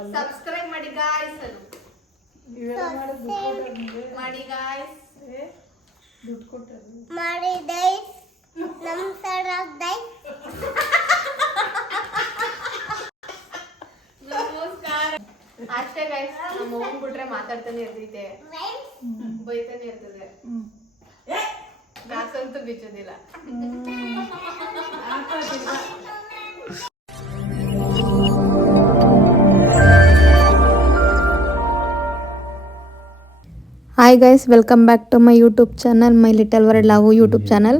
Subscribe ಮಾಡಿ guys ಮಾಡಿ guys ದುಡ್ಡು ಕೊಟ್ಟರು ಮಾಡಿ ಗೈಸ್ ನಮಸ್ಕಾರ ಗೈಸ್ ನಮಸ್ಕಾರ ಅಷ್ಟೇ ಗೈಸ್ ನಮ್ಮ ಅವ್ವನ್ ಬಿಟ್ರೆ ಮಾತಾಡ್ತಾನೆ ಇರ್ತೈತೆ ಬೈತಾನೆ ಇರ್ತದೆ ಗಾಸಂತೂ ಬಿಚ್ಚೋದಿಲ್ಲ hi guys welcome back to my YouTube channel my little world love YouTube channel.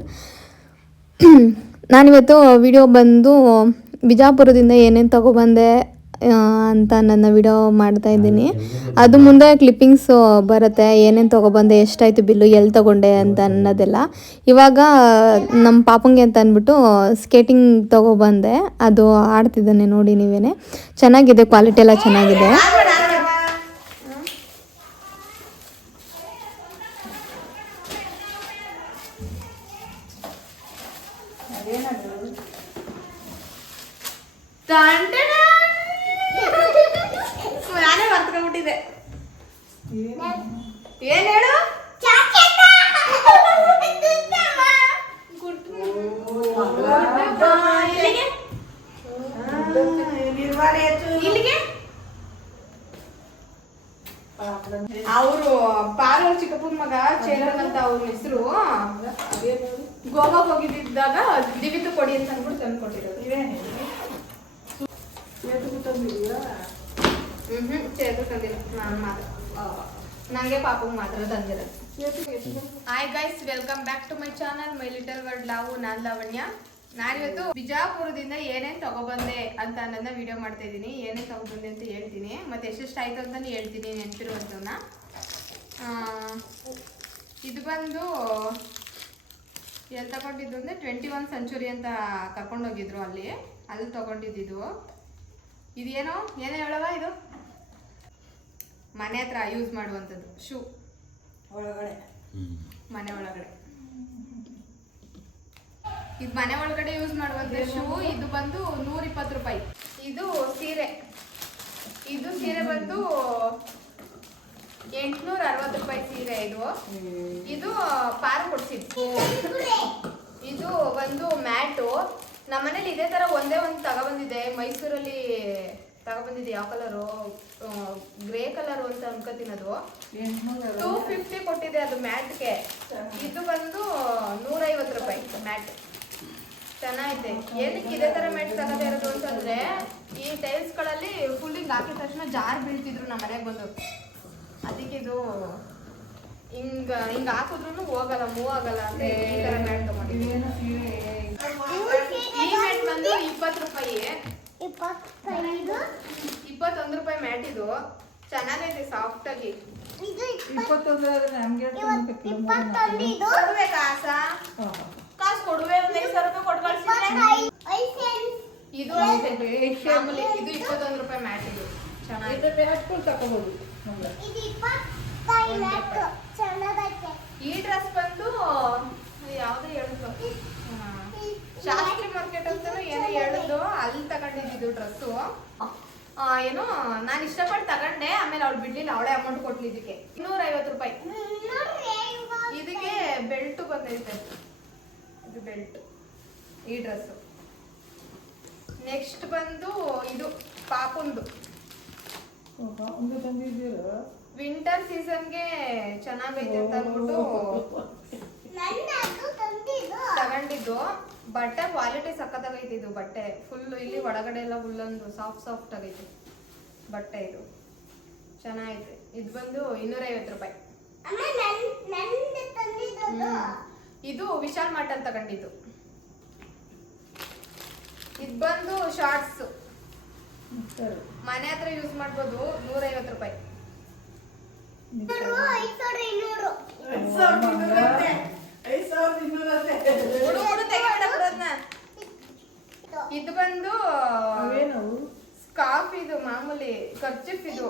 ನಾನಿವತ್ತು ವಿಡಿಯೋ ಬಂದು ಬಿಜಾಪುರದಿಂದ ಏನೇನು ತೊಗೊಬಂದೆ ಅಂತ ನನ್ನ ವಿಡಿಯೋ ಮಾಡ್ತಾಯಿದ್ದೀನಿ. ಅದು ಮುಂದೆ ಕ್ಲಿಪ್ಪಿಂಗ್ಸ್ ಬರುತ್ತೆ, ಏನೇನು ತೊಗೊಬಂದೆ, ಎಷ್ಟಾಯಿತು ಬಿಲ್ಲು, ಎಲ್ಲಿ ತೊಗೊಂಡೆ ಅಂತ ಅನ್ನೋದೆಲ್ಲ. ಇವಾಗ ನಮ್ಮ ಪಾಪಂಗೆ ಅಂತ ಅಂದ್ಬಿಟ್ಟು ಸ್ಕೇಟಿಂಗ್ ತೊಗೊಬಂದೆ. ಅದು ಆಡ್ತಿದ್ದಾನೆ ನೋಡಿ ನೀವೇನೆ. ಚೆನ್ನಾಗಿದೆ, ಕ್ವಾಲಿಟಿ ಎಲ್ಲ ಚೆನ್ನಾಗಿದೆ. ನಾನೇ ಮರ್ತ್ಕೊಂಡ್ಬಿಟ್ಟಿದೆ. ಏನ್ ಹೇಳು? ಅವರು ಪಾರ್ಲರ್ ಚಿಕ್ಕಪ್ಪನ ಮಗ ಚೇರನ್ ಅಂತ ಅವ್ರ ಹೆಸರು. ಗೋವಾಗ್ ಹೋಗಿದ್ದಾಗ ದಿವಿತು ಕೊಡಿ ಅಂತ ಅಂದ್ಬಿಟ್ಟು ತಂದು ಕೊಟ್ಟಿರೋದು. ಚೇರು ತಂದಿಲ್ಲ, ನಾನು ಮಾತ್ರ ನಂಗೆ ಪಾಪಂಗೆ ಮಾತ್ರ ತಂದಿರೋದು. Hi guys, welcome back to my channel my little world love. ನಾನ್ ಲಾವಣ್ಯ. ನಾನಿವತ್ತು ಬಿಜಾಪುರದಿಂದ ಏನೇನು ತಗೊಬಂದೆ ಅಂತ ಅನ್ನೋದನ್ನ ವಿಡಿಯೋ ಮಾಡ್ತಾ ಇದ್ದೀನಿ. ಏನೇನು ತಗೊಬಂದೆ ಅಂತ ಹೇಳ್ತೀನಿ, ಮತ್ತೆ ಎಷ್ಟೆಷ್ಟು ಆಯ್ತು ಅಂತಾನು ಹೇಳ್ತೀನಿ ನೆನಪಿರುವಂಥವನ್ನ. ಇದು ಬಂದು ಎಲ್ಲಿ ತಗೊಂಡಿದ್ದು ಅಂದರೆ 21 ಸೆಂಚುರಿ ಅಂತ ಕರ್ಕೊಂಡೋಗಿದ್ರು, ಅಲ್ಲಿ ತಗೊಂಡಿದ್ದು. ಇದೇನೋ ಏನೇ ಹೇಳವ, ಇದು ಮನೆ ಹತ್ರ ಯೂಸ್ ಮಾಡುವಂಥದ್ದು ಶೂ, ಒಳಗಡೆ ಮನೆ ಒಳಗಡೆ. ಇದು ಮನೆ ಒಳಗಡೆ ಯೂಸ್ ಮಾಡುವಂಥ ಶೂ. ಇದು ಬಂದು 120 ರೂಪಾಯಿ. ಇದು ಸೀರೆ ಬಂದು 860 ರೂಪಾಯಿ ಸೀರೆ. ಇದು ಪಾರು ಕೊಡ್ಸಿದ್ದು. ಇದು ಒಂದು ಮ್ಯಾಟು. ನಮ್ಮನೇಲಿ ಇದೇ ತರ ಒಂದೇ ಒಂದು ತಗೊಬಂದಿದೆ, ಮೈಸೂರಲ್ಲಿ ತಗೊಬಂದಿದೆ. ಯಾವ ಕಲರು? ಗ್ರೇ ಕಲರು ಅಂತ ಅನ್ಕೋತೀನಿ. ಅದು 250 ಕೊಟ್ಟಿದೆ ಅದು ಮ್ಯಾಟ್ಗೆ. ಇದು ಬಂದು 150 ರೂಪಾಯಿ ಮ್ಯಾಟ್. ಚೆನ್ನಾಗೈತೆ. ಏನಕ್ಕೆ ಇದೇ ತರ ಮ್ಯಾಟ್ ತಗೋದೇ ಇರೋದು ಅಂತಂದ್ರೆ, ಈ ಟೈಲ್ಸ್ ಗಳಲ್ಲಿ ಫುಲ್ ಹಿಂಗ್ ಹಾಕಿದ ತಕ್ಷಣ ಜಾರ್ ಬೀಳ್ತಿದ್ರು ನಮ್ಮ ಮನೆಗೆ ಬಂದು. ಅದಕ್ಕೆ ಇದು ಹಿಂಗ ಹಾಕಿದ್ರು ಹೋಗಲ್ಲ, ಮೂವ್ ಆಗಲ್ಲ ಅಂತ ಈ ತರ ಮ್ಯಾಟ್ ತಗೊಂಡಿದ್ದೀನಿ. ಈ ಮ್ಯಾಟ್ ಬಂದು 20 ರೂಪಾಯಿ, 21 ರೂಪಾಯಿ ಮ್ಯಾಟ್. ಇದು ಚೆನ್ನಾಗೈತೆ, ಸಾಫ್ಟ್ ಆಗಿ. ಕಾಸು ಕೊಡುವೆ, 15,000 ರೂಪಾಯಿ ಕೊಟ್ಟು ಕಳ್ಸಿದ್ರೆ. ಇದು ಮಾಮೂಲಿ, ಇದು 21 ರೂಪಾಯಿ ಮ್ಯಾಟ್. ಇದು ಚೆನ್ನಾಗಿದೆ. ಈ ಡ್ರೆಸ್ ಬಂದು ಯಾವ್ದು ಹೇಳಿದ್ರು, ಶಾಸ್ತ್ರಿ ಮಾರ್ಕೆಟ್ ಅಂತಾನು ಏನೋ ಹೇಳಿದ್ರು, ಅಲ್ಲಿ ತಗೊಂಡಿದ್ದು ಡ್ರೆಸ್ಸು. ಏನೋ ನಾನು ಇಷ್ಟಪಟ್ಟು ತಗೊಂಡೆ, ಆಮೇಲೆ ಅವ್ಳು ಬಿಡ್ಲಿಲ್ಲ, ಅವಳೇ ಅಮೌಂಟ್ ಕೊಟ್ಲಿ. ಇದಕ್ಕೆ 250 ರೂಪಾಯಿ. ಇದಕ್ಕೆ ಬೆಲ್ಟ್ ಬಂದೈತೆ, ಇದು ಬೆಲ್ಟ್ ಈ ಡ್ರೆಸ್ಸು. ನೆಕ್ಸ್ಟ್ ಬಂದು ಇದು ಪಾಪುಂದು ವಿಂಟರ್ ಸೀಸನ್ಗೆ ಚೆನ್ನಾಗೈತೆ ಅಂತ ಅಂದ್ಬಿಟ್ಟು ತಗೊಂಡಿದ್ದು. ಬಟ್ಟೆ ಕ್ವಾಲಿಟಿ ಸಖತ್ತಾಗೈತೆ. ಇದು ಬಟ್ಟೆ ಫುಲ್ ಇಲ್ಲಿ ಒಳಗಡೆ ಎಲ್ಲ ಹುಲ್ಲೊಂದು ಸಾಫ್ಟ್ ಆಗೈತೆ ಬಟ್ಟೆ. ಇದು ಚೆನ್ನಾಗೈತೆ. ಇದು ಬಂದು 250 ರೂಪಾಯಿ. ಇದು ವಿಶಾಲ್ ಮಾರ್ಟ್ ಅಂತ ತಗೊಂಡಿದ್ದು. ಇದು ಬಂದು ಶಾರ್ಟ್ಸ್, ಮನೆ ಹತ್ರ ಯೂಸ್ ಮಾಡ್ಬೋದು. 150 ರೂಪಾಯಿ. ಇದು ಬಂದು ಸ್ಕಾರ್ಫ್. ಇದು ಮಾಮೂಲಿ ಕರ್ಚಿಫ್. ಇದು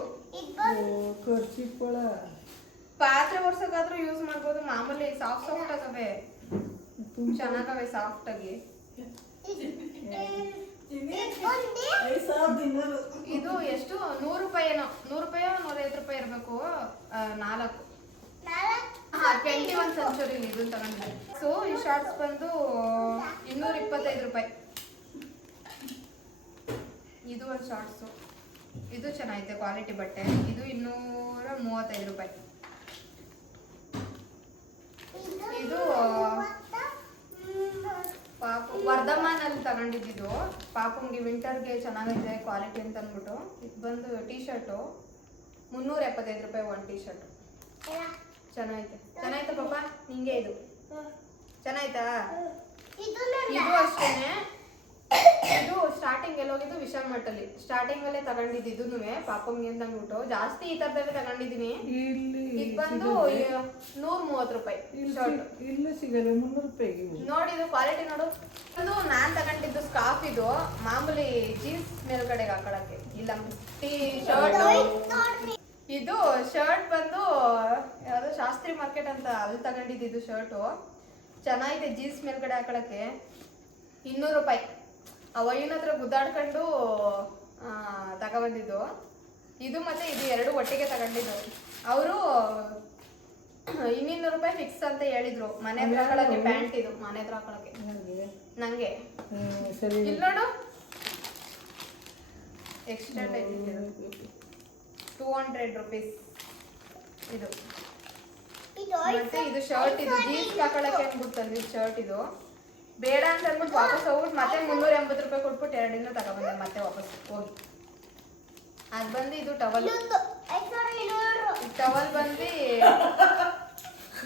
ಪಾತ್ರೆ ಒರ್ಸಕ್ಕಾದ್ರೂ ಯೂಸ್ ಮಾಡ್ಬೋದು. ಮಾಮೂಲಿ ಸಾಫ್ಟ್ ಆಗವೆ, ಚೆನ್ನಾಗವೆ ಸಾಫ್ಟ್ ಆಗಿ. ಇದು ಎಷ್ಟು? 100 ಇರಬೇಕು 4 21 ಸೆಂಚುರಿ ಇದು ತಗೊಂಡಿದ್ದೆ. ಸೊ ಈ ಶಾರ್ಟ್ಸ್ ಬಂದು 225 ರೂಪಾಯಿ. ಇದು ಒಂದು ಶಾರ್ಟ್ಸು, ಇದು ಚೆನ್ನಾಗಿದೆ ಕ್ವಾಲಿಟಿ ಬಟ್ಟೆ. ಇದು 235 ರೂಪಾಯಿ. ಇದು ಪಾಪು ವರ್ಧಮಾನಲ್ಲಿ ತಗೊಂಡಿದ್ದು. ಪಾಪುಂಗೆ ವಿಂಟರ್ಗೆ ಚೆನ್ನಾಗಿದೆ ಕ್ವಾಲಿಟಿ ಅಂತ ಅಂದ್ಬಿಟ್ಟು. ಇದು ಬಂದು ಟೀ ಶರ್ಟು 375 ರೂಪಾಯಿ ಒಂದು ಟೀ ಶರ್ಟ್. ಚೆನ್ನಾಯ್ತಾ ಪಾಪ ನಿಂಗೆ? ಇದು ಚೆನ್ನಾಯ್ತಾ? ಇದು ಅಷ್ಟೇನೆ. ಇದು ಸ್ಟಾರ್ಟಿಂಗ್ ಎಲ್ಲ ಹೋಗಿದ್ದು ವಿಶಾಲ್ ಮಟ್ಟಲ್ಲಿ ಸ್ಟಾರ್ಟಿಂಗ್ ಅಲ್ಲೇ ತಗೊಂಡಿದ್ದು. ಇದನ್ನು ಪಾಪಂಗೆ ಅಂತ ಅಂದ್ಬಿಟ್ಟು ಜಾಸ್ತಿ ಈ ತರದಲ್ಲೇ ತಗೊಂಡಿದ್ದೀನಿ. ಇದು ಬಂದು 130 ರೂಪಾಯಿ ಶರ್ಟ್. ಇಲ್ಲಿ ಸಿಗಲ್ಲ 300 ರೂಪಾಯಿಗೆ. ನೋಡಿ ಇದು ಕ್ವಾಲಿಟಿ ನೋಡು. ಇದು ನಾನ್ ತಗೊಂಡಿದ್ದು ಸ್ಕಾರ್ಫ್. ಇದು ಮಾಮೂಲಿ ಜೀನ್ಸ್ ಮೇಲ್ಗಡೆಗೆ ಹಾಕೊಳಕ್ಕೆ, ಇಲ್ಲ ಟೀ ಶರ್ಟ್. ಇದು ಶರ್ಟ್ ಬಂದು ಯಾವ್ದೋ ಶಾಸ್ತ್ರಿ ಮಾರ್ಕೆಟ್ ಅಂತ ಅಲ್ಲಿ ತಗೊಂಡಿದ್ದು. ಇದು ಶರ್ಟು ಚೆನ್ನಾಗಿದೆ ಜೀನ್ಸ್ ಮೇಲ್ಗಡೆ ಹಾಕೊಳಕ್ಕೆ. 200 ರೂಪಾಯಿ. ಆ ವೈನ್ ಹತ್ರ ಗುದ್ದಾಡ್ಕೊಂಡು ತಗೊಬಂದಿದ್ದು. ಇದು ಮತ್ತೆ ಇದು ಎರಡು ಒಟ್ಟಿಗೆ ತಗೊಂಡಿದ್ದು. ಅವರು 200 ರೂಪಾಯಿ ಫಿಕ್ಸ್ ಅಂತ ಹೇಳಿದ್ರು. ಮನೆ ಹತ್ರ ಹಾಕೊಳಕ್ಕೆ ಪ್ಯಾಂಟ್. ಇದು ಮನೆ ಹತ್ರ ಹಾಕೊಳಕ್ಕೆ ನಂಗೆ. ಇಲ್ಲಿ ನೋಡು ಎಕ್ಸ್ಟೆಂಡ್ ಐತಿ. 200 ರೂಪೀಸ್ ಇದು. ಮತ್ತೆ ಇದು ಶರ್ಟ್. ಇದು ಜೀನ್ಸ್ ಹಾಕೊಳಕ್ಕೆ ಅನ್ಬಿಟ್ಟು ಶರ್ಟ್. ಇದು ಬೇಡ ಅಂತ ಅಂದ್ಬಿಟ್ಟು ವಾಪಸ್ ಹೋಗ್ಬಿಟ್ಟು ಮತ್ತೆ 380 ರೂಪಾಯಿ ಕೊಟ್ಬಿಟ್ಟು 2 ತಗೊಬಂದೆ ಮತ್ತೆ ವಾಪಸ್ ಹೋಗಿ. ಅದು ಬಂದು ಇದು ಟವಲ್. ಟವಲ್ ಬಂದು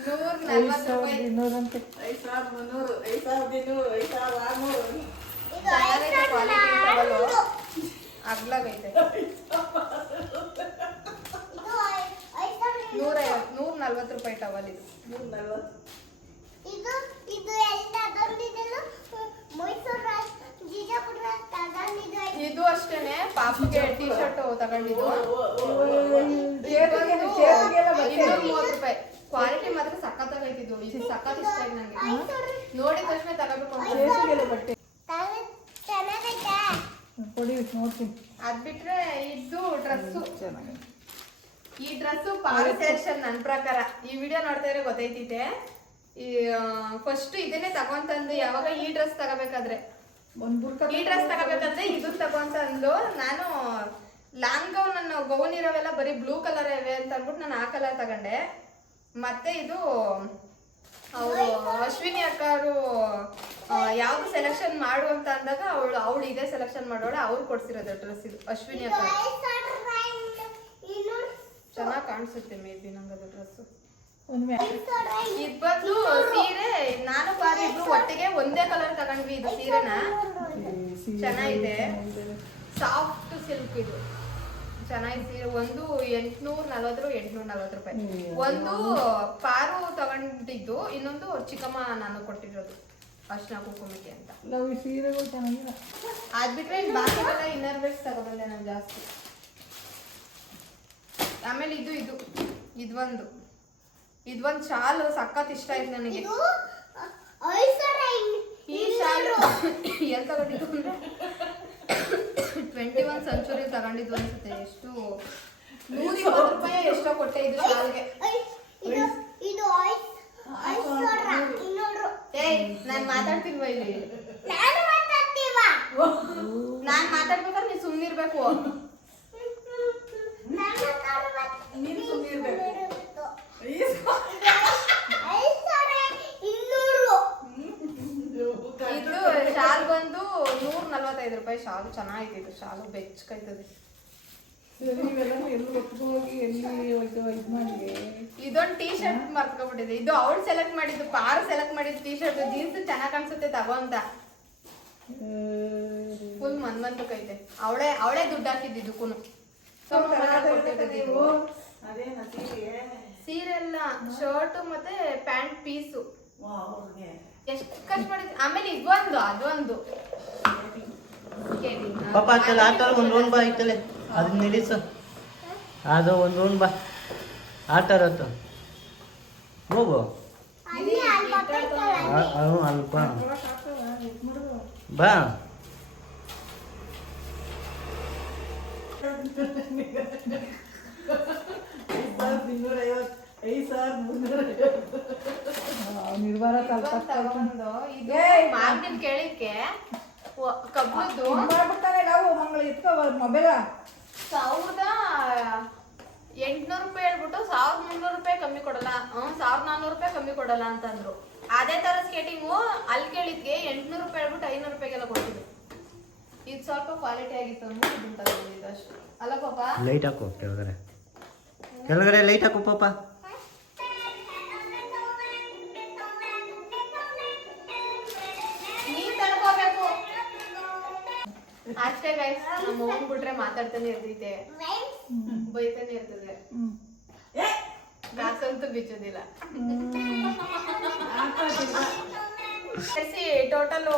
140 ರೂಪಾಯಿ. ಚೆನ್ನಾಗೈತೆ ಕ್ವಾಲಿಟಿ ಟವಲು, ಅಗ್ಲಾಗೈತೆ. 140 ರೂಪಾಯಿ ಟವಲ್. ಇದು ಇದು ಅಷ್ಟೇನೆ ಪಾಪುಗೆ ಟೀ ಶರ್ಟ್ ತಗೊಂಡಿದ್ದು. 230 ರೂಪಾಯಿ. ಕ್ವಾಲಿಟಿ ಮಾತ್ರ ಸಖತ್ತಾಗೈತಿದ್ದು. ಇದು ಸಖತ್ ಇಷ್ಟ ಆಯ್ತು ನಂಗೆ. ನೋಡಿದ ತಕ್ಷಣ ತಗೋಬೇಕು ಅಂತ. ಅದ್ ಬಿಟ್ರೆ ಇದು ಡ್ರೆಸ್ಸು. ಈ ಡ್ರೆಸ್ಸು ಪಾರ್ ಸೆಲೆಕ್ಷನ್ ನನ್ನ ಪ್ರಕಾರ. ಈ ವಿಡಿಯೋ ನೋಡ್ತಾ ಇದ್ರೆ ಗೊತ್ತೈತಿತೆ. ಈ ಫಸ್ಟ್ ಇದನ್ನೇ ತಗೊಂತಂದು ಯಾವಾಗ ಈ ಡ್ರೆಸ್ ತಗೋಬೇಕಾದ್ರೆ ಇದನ್ನ ತಗೊಂತ ಅಂದು ನಾನು ಲಾಂಗ್ ಗೌನ್. ನನ್ನ ಗೌನ್ ಇರೋವೆಲ್ಲ ಬರೀ ಬ್ಲೂ ಕಲರ್ ಇವೆ ಅಂತ ಅಂದ್ಬಿಟ್ಟು ನಾನು ಆ ಕಲರ್ ತಗೊಂಡೆ. ಮತ್ತೆ ಇದು ಅವರು ಅಶ್ವಿನಿ ಅಕ್ಕರು ಯಾವ್ದು ಸೆಲೆಕ್ಷನ್ ಮಾಡು ಅಂತ ಅಂದಾಗ ಅವಳು ಇದೇ ಸೆಲೆಕ್ಷನ್ ಮಾಡೋಳೆ. ಅವ್ರು ಕೊಡ್ಸಿರೋದು ಡ್ರೆಸ್ ಇದು ಅಶ್ವಿನಿ ಅಕ್ಕ. ಚೆನ್ನಾಗಿ ಕಾಣಿಸುತ್ತೆ ಮೇ ಬಿ ನಂಗದು ಡ್ರೆಸ್. ಇದು ಬಂದು ಸೀರೆ. ನಾನು ಪಾರಿ ಇಬ್ರು ಒಟ್ಟಿಗೆ ಒಂದೇ ಕಲರ್ ತಗೊಂಡ್ವಿ. ಇದು ಸೀರೆನ ಚೆನ್ನಾಗಿದೆ. Soft silk. ಇದು ಚೆನ್ನಾಗಿದೆ ಸೀರೆ. ಒಂದು 840 ರೂಪಾಯಿ. ಒಂದು ಪಾರು ತಗೊಂಡಿದ್ದು, ಇನ್ನೊಂದು ಚಿಕ್ಕಮ್ಮ ನಾನು ಕೊಟ್ಟಿರೋದು ಅರ್ಶಿನ ಕುಂಕುಮಕ್ಕೆ ಅಂತ. ಅದ್ ಬಿಟ್ರೆ ಬಾಕಿಗೆಲ್ಲ ಇನ್ನರ್ ವೇರ್ಸ್ ತಗೊಬಂದೆ ನಾನು ಜಾಸ್ತಿ. ಆಮೇಲೆ ಇದೊಂದು ಶಾಲು ಸಖತ್ ಇಷ್ಟ ಆಯ್ತು ನನಗೆ. ಈ ಶಾಲು ಎಲ್ಲಿ ತಗೊಂಡಿದ್ದು ಅಂದ್ರೆ 21 ಸೆಂಚುರಿ ತಗೊಂಡಿದ್ದು ಅನ್ಸುತ್ತೆ. ಎಷ್ಟು 120 ರೂಪಾಯಿ ಎಷ್ಟೋ ಕೊಟ್ಟೆ ಇದು ಶಾಲ್ಗೆ. ನಾನ್ ಮಾತಾಡ್ತಿಲ್ವಾ ಇಲ್ಲಿ? ನಾನ್ ಮಾತಾಡ್ಬೇಕಾದ್ರೆ ನೀನ್ ಸುಮ್ನಿರ್ಬೇಕು. ಇದು ಶಾಲ್ ಬಂದು 145 ರೂಪಾಯಿ ಶಾಲು. ಚೆನ್ನಾಗಿದೆ ಇದು ಶಾಲು, ಬೆಚ್ಚಕೈತದೆ. ಇದೊಂದು ಟೀ ಶರ್ಟ್ ಮರ್ತ್ಕೊಂಡ್ಬಿಟ್ಟಿದೆ. ಇದು ಅವಳು ಸೆಲೆಕ್ಟ್ ಮಾಡಿದ್ದು, ಪಾರು ಸೆಲೆಕ್ಟ್ ಮಾಡಿದ್ದು ಟೀ ಶರ್ಟ್. ಜೀನ್ಸ್ ಚೆನ್ನಾಗಿ ಕಾಣಿಸುತ್ತೆ ತಗೋ ಅಂತ. ಫುಲ್ ಮನ್ಮಂತಕೈತೆ. ಅವಳೇ ದುಡ್ಡು ಹಾಕಿದ್ದು. ಸೀರೆ ಎಲ್ಲ ಶರ್ಟ್ ಮತ್ತೆ ಪ್ಯಾಂಟ್ ಪೀಸು ಎಷ್ಟು ಖರ್ಚು ಮಾಡಿದ್ವಿ. ಆಮೇಲೆ ಅದೊಂದು ಪಾಪ ಆತಲ್ಲ ಒಂದು ರೋನ್ ಬಾ ಐತಲೆ ಅದನ್ನ ನಿಲ್ಲಿಸು. ಅದು ಒಂದು ರೋನ್ ಬಾ ಆಟರತ್ತು ಹೋಗು. ಅಲ್ಪ ಬಾ. ನಿರ್ವಾರ ತಗೊಂಡು ಇದು ಮಾವಿನ ಕೇಳಿಕ್ಕೆ ಕಬ್ಬದ್ದು ಮಾಡ್ಬಿಡ್ತಾರೆ ನಾವು ಮಂಗಳ ಎತ್ಕೋ ಮೊಬೈಲ 1800 ರೂಪಾಯಿ ಹೇಳ್ಬಿಟ್ಟು 1300 ರೂಪಾಯಿ ಕಮ್ಮಿ ಕೊಡಲ್ಲ 1400 ರೂಪಾಯಿ ಕಮ್ಮಿ ಕೊಡಲ್ಲ ಅಂತಂದ್ರು. ಅದೇ ತರ ಸ್ಕೇಟಿಂಗು ಅಲ್ಲಿ ಕೇಳಿದ್ಗೆ 800 ರೂಪಾಯಿ ಹೇಳ್ಬಿಟ್ಟು 500 ರೂಪಾಯಿಗೆಲ್ಲ ಕೊಡ್ತಿದ್ರು. ಇದು ಸ್ವಲ್ಪ ಕ್ವಾಲಿಟಿ ಆಗಿತ್ತು ಅಂದ್ಬಿಟ್ಟು ಇದನ್ನ ತಗೊಂಡಿದ್ದು ಅಷ್ಟೇ ಅಲ್ಲ ಪಾಪ. ಲೈಟ್ ಹಾಕು ಕೆಳಗಡೆ ಕೆಳಗಡೆ ಲೈಟ್ ಹಾಕು ಪಾಪ. ನೀನ್ ತಡ್ಕೋಬೇಕು ಅಷ್ಟೇ ಗೈಸ್. ನಮ್ಮ ಮಗನ್ ಬಿಟ್ರೆ ಮಾತಾಡ್ತಾನೆ ಇರ್ತೈತೆ, ಬೈತಾನೆ ಇರ್ತದೆ, ಕಾಸಂತೂ ಬಿಚ್ಚೋದಿಲ್ಲ. ಟೋಟಲ್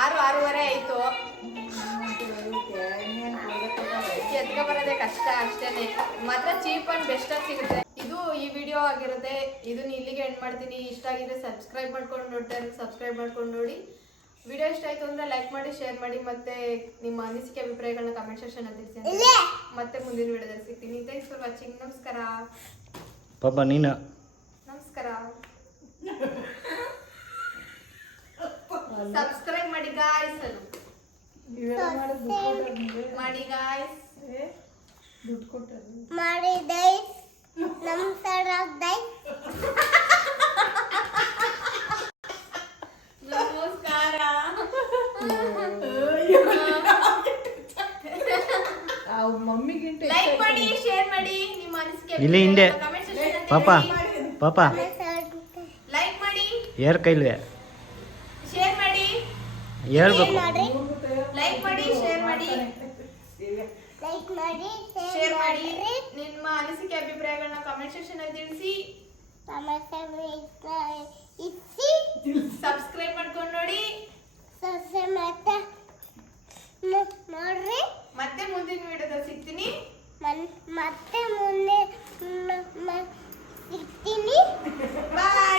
6-6:30 ಆಯ್ತು. ಎತ್ಕೊ ಬರೋದೇ ಕಷ್ಟ ಅಷ್ಟೇನೆ. ಮಾತ್ರ ಚೀಪ್ ಅಂಡ್ ಬೆಸ್ಟ್ ಆಗಿ ಸಿಗುತ್ತೆ. ಇದು ಈ ವಿಡಿಯೋ ಆಗಿರುತ್ತೆ. ಇದನ್ನ ಇಲ್ಲಿಗೆ ಎಂಡ್ ಮಾಡ್ತೀನಿ. ಇಷ್ಟ ಆಗಿದ್ರೆ ಸಬ್ಸ್ಕ್ರೈಬ್ ಮಾಡ್ಕೊಂಡು ನೋಡ್ತಾರೆ, ಸಬ್ಸ್ಕ್ರೈಬ್ ಮಾಡ್ಕೊಂಡು ನೋಡಿ. ವಿಡಿಯೋ ಇಷ್ಟ ಆಯ್ತು ಅಂದ್ರೆ ಲೈಕ್ ಮಾಡಿ, ಶೇರ್ ಮಾಡಿ, ಮತ್ತೆ ನಿಮ್ಮ ಅನಿಸಿಕೆ ಅಭಿಪ್ರಾಯಗಳನ್ನ ಕಮೆಂಟ್ ಸೆಕ್ಷನ್ ಅಲ್ಲಿ ತಿಳಿಸಿ. ಮತ್ತೆ ಮುಂದಿನ ವಿಡಿಯೋದಲ್ಲಿ ಸಿಗ್ತೀನಿ. Thanks for watching. ನಮಸ್ಕಾರ ಪಾಪ ನೀನು ನಮಸ್ಕಾರ. ಸಬ್ಸ್ಕ್ರೈಬ್ ಮಾಡಿ ಗಾಯ್ಸ್, ಮಾಡಿ ಗಾಯ್ಸ್, ದುಡ್ಡು ಕೊಟ್ಟರು ಮಾಡಿ ಗೈಸ್, ನಮಸ್ಕಾರ ಗೈಸ್. ನಮಸ್ಕಾರ. ಮಮ್ಮಿಗಿಂತ ಲೈಕ್ ಮಾಡಿ, ಶೇರ್ ಮಾಡಿ, ನಿಮ್ಮ ಅನಿಸಿಕೆ ಇಲ್ಲಿ ಹಿಂದೆ ಕಮೆಂಟ್ ಸೆಕ್ಷನ್ ಪಾಪ ಪಾಪ ಲೈಕ್ ಮಾಡಿ, ಯಾರ ಕೈಲ್ವೆ ಶೇರ್ ಮಾಡಿ, ಹೇಳ್ಬೇಕು. ಲೈಕ್ ಮಾಡಿ, ಶೇರ್ ಮಾಡಿ, ಲೈಕ್ ಮಾಡಿ, ಶೇರ್ ಮಾಡಿ. ನಿಮ್ಮ ಅನಿಸಿಕೆ ಅಭಿಪ್ರಾಯಗಳನ್ನ ಕಮೆಂಟ್ ಸೆಕ್ಷನ್ ಅಲ್ಲಿ ತಿಳಿಸಿ. ಸಬ್ಸ್ಕ್ರೈಬ್ ಮಾಡ್ಕೊಂಡು ನೋಡಿ. ನೋಡ್ರಿ, ಮತ್ತೆ ಮುಂದಿನ ವಿಡಿಯೋದಲ್ಲಿ ಸಿಗ್ತೀನಿ. ಮತ್ತೆ ಮುಂದೆ ಸಿಗ್ತೀನಿ. ಬಾಯ್.